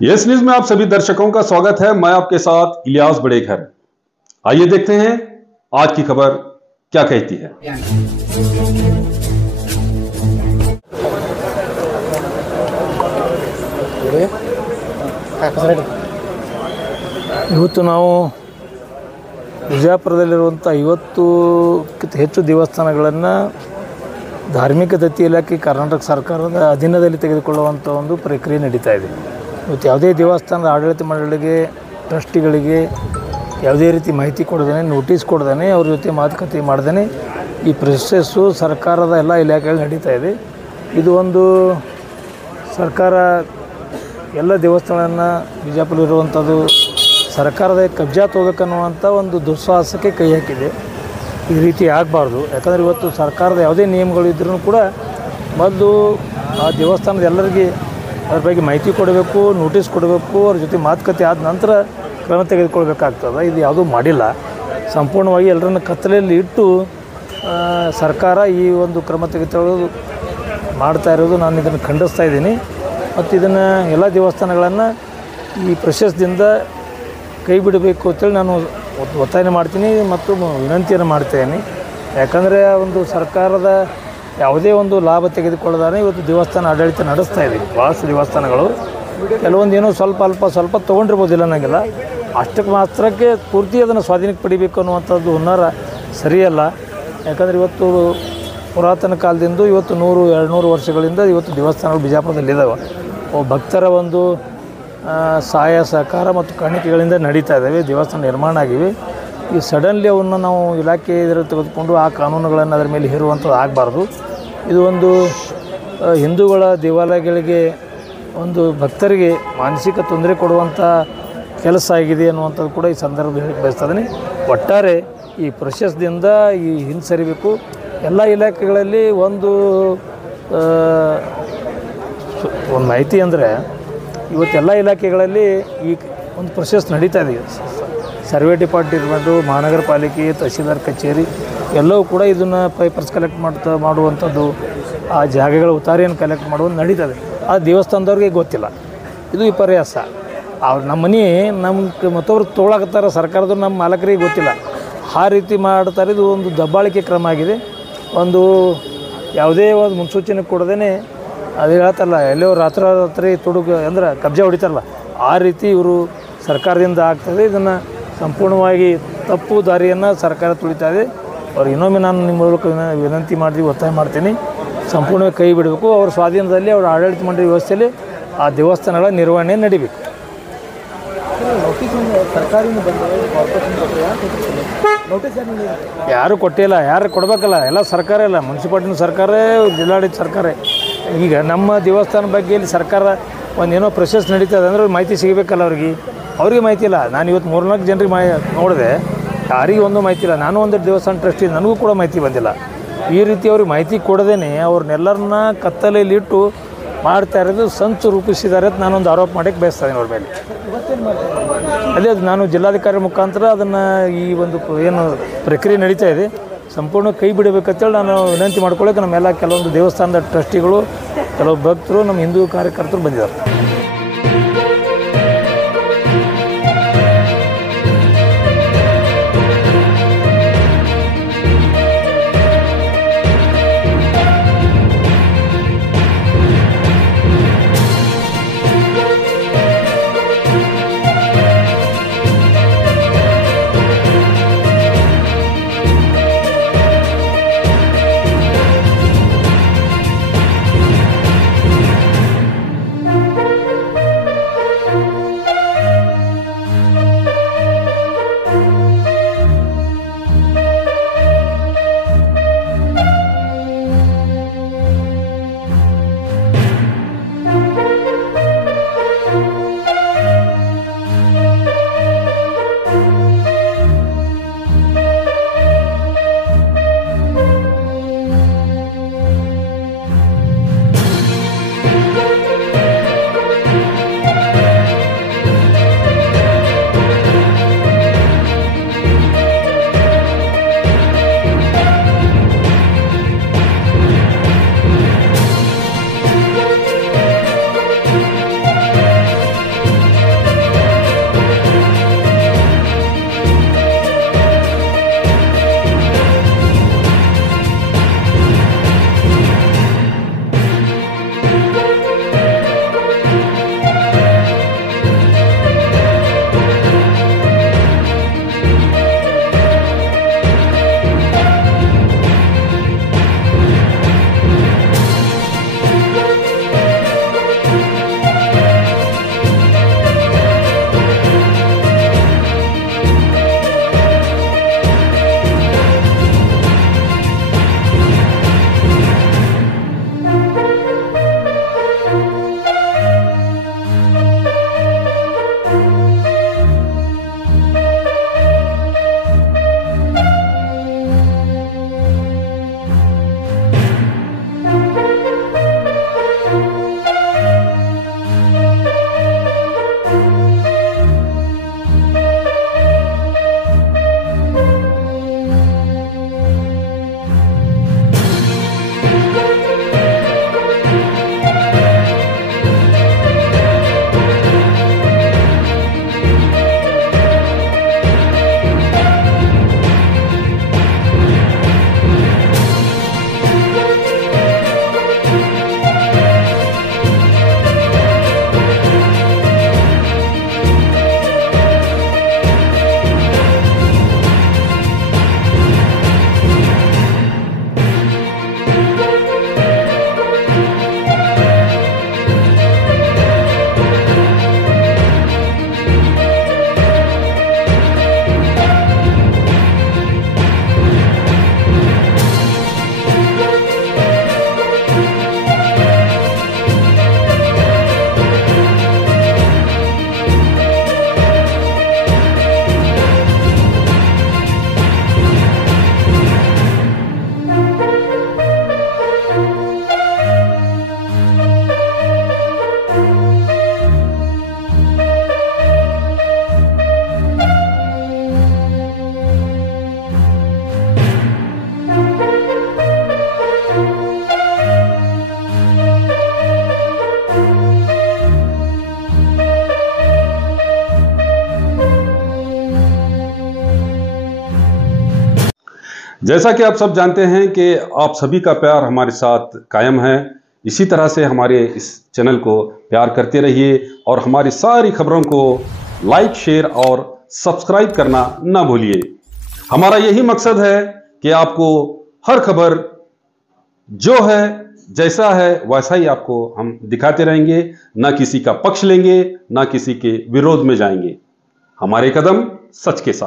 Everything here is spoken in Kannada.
यस न्यूज में आप सभी दर्शकों का स्वागत है। मैं आपके साथ इलियास बड़ेखर। आइए देखते हैं आज की खबर क्या कहती है। ಇವತ್ತು ನಾವು ವಿಜಯಪುರದಲ್ಲಿರುವಂಥ 50ಕ್ಕಿಂತ ಹೆಚ್ಚು ದೇವಸ್ಥಾನಗಳನ್ನು ಧಾರ್ಮಿಕ ದತ್ತಿ ಇಲಾಖೆ ಕರ್ನಾಟಕ ಸರ್ಕಾರದ ಅಧೀನದಲ್ಲಿ ತೆಗೆದುಕೊಳ್ಳುವಂಥ ಒಂದು ಪ್ರಕ್ರಿಯೆ ನಡೀತಾ ಇದೆ. ಇವತ್ತು ಯಾವುದೇ ದೇವಸ್ಥಾನದ ಆಡಳಿತ ಮಂಡಳಿಗೆ, ಟ್ರಸ್ಟಿಗಳಿಗೆ ಯಾವುದೇ ರೀತಿ ಮಾಹಿತಿ ಕೊಡದೇ, ನೋಟಿಸ್ ಕೊಡದೇ, ಅವ್ರ ಜೊತೆ ಮಾತುಕತೆ ಮಾಡ್ದೇ ಈ ಪ್ರೊಸೆಸ್ಸು ಸರ್ಕಾರದ ಎಲ್ಲ ಇಲಾಖೆಗಳು ನಡೀತಾ ಇದೆ. ಇದು ಒಂದು ಸರ್ಕಾರ ಎಲ್ಲ ದೇವಸ್ಥಾನಗಳನ್ನು ಬಿಜಾಪುರಲ್ಲಿರುವಂಥದ್ದು ಸರ್ಕಾರದ ಕಬ್ಜಾ ತಗೋಬೇಕನ್ನುವಂಥ ಒಂದು ದುಸ್ಸಾಹಸಕ್ಕೆ ಕೈ ಹಾಕಿದೆ. ಈ ರೀತಿ ಆಗಬಾರ್ದು. ಯಾಕಂದರೆ ಇವತ್ತು ಸರ್ಕಾರದ ಯಾವುದೇ ನಿಯಮಗಳು ಇದ್ರೂ ಕೂಡ ಮೊದಲು ಆ ದೇವಸ್ಥಾನದ ಎಲ್ಲರಿಗೆ ಅದ್ರ ಬಗ್ಗೆ ಮಾಹಿತಿ ಕೊಡಬೇಕು, ನೋಟಿಸ್ ಕೊಡಬೇಕು, ಅವ್ರ ಜೊತೆ ಮಾತುಕತೆ ಆದ ನಂತರ ಕ್ರಮ ತೆಗೆದುಕೊಳ್ಬೇಕಾಗ್ತದೆ. ಇದು ಯಾವುದೂ ಮಾಡಿಲ್ಲ. ಸಂಪೂರ್ಣವಾಗಿ ಎಲ್ಲರನ್ನ ಕತ್ತಲೆಯಲ್ಲಿ ಇಟ್ಟು ಸರ್ಕಾರ ಈ ಒಂದು ಕ್ರಮ ತೆಗೆದುಕೊಳ್ಳೋದು ಮಾಡ್ತಾ ಇರೋದು ನಾನು ಇದನ್ನು ಖಂಡಿಸ್ತಾ ಇದ್ದೀನಿ. ಮತ್ತು ಇದನ್ನು ಎಲ್ಲ ದೇವಸ್ಥಾನಗಳನ್ನು ಈ ಪ್ರಶಸ್ತಿಯಿಂದ ಕೈ ಬಿಡಬೇಕು ಅಂತೇಳಿ ನಾನು ಒತ್ತಾಯ ಮಾಡ್ತೀನಿ ಮತ್ತು ವಿನಂತಿಯನ್ನು ಮಾಡ್ತೇನೆ. ಯಾಕಂದರೆ ಒಂದು ಸರ್ಕಾರದ ಯಾವುದೇ ಒಂದು ಲಾಭ ತೆಗೆದುಕೊಳ್ಳದಾನೆ ಇವತ್ತು ದೇವಸ್ಥಾನ ಆಡಳಿತ ನಡೆಸ್ತಾ ಇದ್ದೀವಿ. ಭಾಳಷ್ಟು ದೇವಸ್ಥಾನಗಳು ಕೆಲವೊಂದು ಏನೋ ಸ್ವಲ್ಪ ತೊಗೊಂಡಿರ್ಬೋದಿಲ್ಲ ನನಗೆಲ್ಲ, ಅಷ್ಟಕ್ಕೆ ಮಾತ್ರಕ್ಕೆ ಪೂರ್ತಿ ಅದನ್ನು ಸ್ವಾಧೀನಕ್ಕೆ ಪಡಿಬೇಕು ಅನ್ನುವಂಥದ್ದು ಹುನ್ನಾರ ಸರಿಯಲ್ಲ. ಯಾಕಂದರೆ ಇವತ್ತು ಪುರಾತನ ಕಾಲದಿಂದ ಇವತ್ತು 100-200 ವರ್ಷಗಳಿಂದ ಇವತ್ತು ದೇವಸ್ಥಾನಗಳು ಬಿಜಾಪುರದಲ್ಲಿದ್ದಾವೆ. ಭಕ್ತರ ಒಂದು ಸಹಾಯ ಸಹಕಾರ ಮತ್ತು ಕಾಣಿಕೆಗಳಿಂದ ನಡೀತಾ ಇದ್ದಾವೆ. ದೇವಸ್ಥಾನ ನಿರ್ಮಾಣ ಆಗಿವೆ. ಈ ಸಡನ್ಲಿ ಅವನ್ನು ನಾವು ಇಲಾಖೆ ಇದರಲ್ಲಿ ತೆಗೆದುಕೊಂಡು ಆ ಕಾನೂನುಗಳನ್ನು ಅದರ ಮೇಲೆ ಹೇರುವಂಥದ್ದು ಆಗಬಾರ್ದು. ಇದು ಒಂದು ಹಿಂದೂಗಳ ದೇವಾಲಯಗಳಿಗೆ ಒಂದು ಭಕ್ತರಿಗೆ ಮಾನಸಿಕ ತೊಂದರೆ ಕೊಡುವಂಥ ಕೆಲಸ ಆಗಿದೆ ಅನ್ನುವಂಥದ್ದು ಕೂಡ ಈ ಸಂದರ್ಭದಲ್ಲಿ ಬಯಸ್ತಾ ಇದ್ದೀನಿ. ಒಟ್ಟಾರೆ ಈ ಪ್ರಶಸ್ತಿಯಿಂದ ಈ ಹಿಂಸರಿಬೇಕು. ಎಲ್ಲ ಇಲಾಖೆಗಳಲ್ಲಿ ಒಂದು ಮಾಹಿತಿ ಅಂದರೆ ಇವತ್ತೆಲ್ಲ ಇಲಾಖೆಗಳಲ್ಲಿ ಈ ಒಂದು ಪ್ರೊಸೆಸ್ ನಡೀತಾ ಇದೆ. ಸರ್ವೆ ಡಿಪಾರ್ಟ್ಮೆಂಟು, ಮಹಾನಗರ ಪಾಲಿಕೆ, ತಹಶೀಲ್ದಾರ್ ಕಚೇರಿ ಎಲ್ಲವೂ ಕೂಡ ಇದನ್ನು ಪೇಪರ್ಸ್ ಕಲೆಕ್ಟ್ ಮಾಡುವಂಥದ್ದು, ಆ ಜಾಗಗಳ ಉತ್ತಾರಿಯನ್ನು ಕಲೆಕ್ಟ್ ಮಾಡುವುದು ನಡೀತದೆ. ಆ ದೇವಸ್ಥಾನದವ್ರಿಗೆ ಗೊತ್ತಿಲ್ಲ. ಇದು ವಿಪರ್ಯಾಸ. ಅವ್ರು ನಮ್ಮ ಮನೆ ಮತ್ತೊಬ್ರು ತೊಗೊಳಕತ್ತಾರ, ಸರ್ಕಾರದವ್ರು ನಮ್ಮ ಮಾಲಕರಿಗೆ ಗೊತ್ತಿಲ್ಲ. ಆ ರೀತಿ ಮಾಡ್ತಾರೆ. ಇದು ಒಂದು ದಬ್ಬಾಳಿಕೆ ಕ್ರಮ ಆಗಿದೆ. ಒಂದು ಯಾವುದೇ ಒಂದು ಮುನ್ಸೂಚನೆ ಕೊಡದೇ ಅದು ಹೇಳ್ತಾರಲ್ಲ, ಎಲ್ಲೋ ರಾತ್ರಿ ತುಡುಗು ಅಂದ್ರೆ ಕಬ್ಜಾ ಹೊಡಿತಾರಲ್ಲ, ಆ ರೀತಿ ಇವರು ಸರ್ಕಾರದಿಂದ ಆಗ್ತದೆ. ಇದನ್ನು ಸಂಪೂರ್ಣವಾಗಿ ತಪ್ಪು ದಾರಿಯನ್ನು ಸರ್ಕಾರ ತುಳಿತಾ ಇದೆ. ಅವ್ರು ಇನ್ನೊಮ್ಮೆ ನಾನು ನಿಮ್ಮ ಮೂಲಕ ವಿನಂತಿ ಮಾಡಿ ಒತ್ತಾಯ ಮಾಡ್ತೀನಿ, ಸಂಪೂರ್ಣವಾಗಿ ಕೈ ಬಿಡಬೇಕು. ಅವ್ರ ಸ್ವಾಧೀನದಲ್ಲಿ ಅವ್ರ ಆಡಳಿತ ಮಂಡಳಿ ವ್ಯವಸ್ಥೆಯಲ್ಲಿ ಆ ದೇವಸ್ಥಾನಗಳ ನಿರ್ವಹಣೆ ನಡಿಬೇಕು. ಯಾರು ಕೊಟ್ಟಿಲ್ಲ, ಯಾರು ಕೊಡಬೇಕಲ್ಲ, ಎಲ್ಲ ಸರ್ಕಾರ ಇಲ್ಲ. ಮುನ್ಸಿಪಾಲ್ಟಿನ ಸರ್ಕಾರ, ಜಿಲ್ಲಾಡಳಿತ ಸರ್ಕಾರ. ಈಗ ನಮ್ಮ ದೇವಸ್ಥಾನ ಬಗ್ಗೆ ಇಲ್ಲಿ ಸರ್ಕಾರ ಒಂದು ಏನೋ ಪ್ರೊಸೆಸ್ ನಡೀತದೆ ಅಂದರೆ ಮಾಹಿತಿ ಸಿಗಬೇಕಲ್ಲ ಅವ್ರಿಗೆ ಮಾಹಿತಿ ಇಲ್ಲ. ನಾನು ಇವತ್ತು 3-4 ಜನರಿಗೆ ನೋಡಿದೆ, ಯಾರಿಗೂ ಒಂದು ಮಾಹಿತಿ ಇಲ್ಲ. ನಾನು ಒಂದು ದೇವಸ್ಥಾನ ಟ್ರಸ್ಟಿ, ನನಗೂ ಕೂಡ ಮಾಹಿತಿ ಬಂದಿಲ್ಲ. ಈ ರೀತಿ ಅವ್ರಿಗೆ ಮಾಹಿತಿ ಕೊಡದೇ ಅವ್ರನ್ನೆಲ್ಲರನ್ನ ಕತ್ತಲೆಯಲ್ಲಿಟ್ಟು ಮಾಡ್ತಾ ಇರೋದು ಸಂಚು ರೂಪಿಸಿದ್ದಾರೆ ಅಂತ ನಾನೊಂದು ಆರೋಪ ಮಾಡೋಕ್ಕೆ ಬಯಸ್ತೀನಿ ಅವ್ರ ಮೇಲೆ. ಅದೇ ನಾನು ಜಿಲ್ಲಾಧಿಕಾರಿ ಮುಖಾಂತರ ಅದನ್ನು ಈ ಒಂದು ಏನು ಪ್ರಕ್ರಿಯೆ ನಡೀತಾ ಇದೆ ಸಂಪೂರ್ಣ ಕೈ ಬಿಡಬೇಕಂತೇಳಿ ನಾನು ವಿನಂತಿ ಮಾಡ್ಕೊಳ್ಳೋಕೆ ನಮ್ಮೆಲ್ಲ ಕೆಲವೊಂದು ದೇವಸ್ಥಾನದ ಟ್ರಸ್ಟಿಗಳು, ಕೆಲವು ಭಕ್ತರು, ನಮ್ಮ ಹಿಂದೂ ಕಾರ್ಯಕರ್ತರು ಬಂದಿದ್ದಾರೆ. जैसा कि आप सब जानते हैं कि आप सभी का प्यार हमारे साथ कायम है। इसी तरह से हमारे इस चैनल को प्यार करते रहिए और हमारी सारी खबरों को लाइक, शेयर और सब्सक्राइब करना ना भूलिए। हमारा यही मकसद है कि आपको हर खबर जो है, जैसा है वैसा ही आपको हम दिखाते रहेंगे, ना किसी का पक्ष लेंगे, ना किसी के विरोध में जाएंगे। हमारे कदम सच के साथ।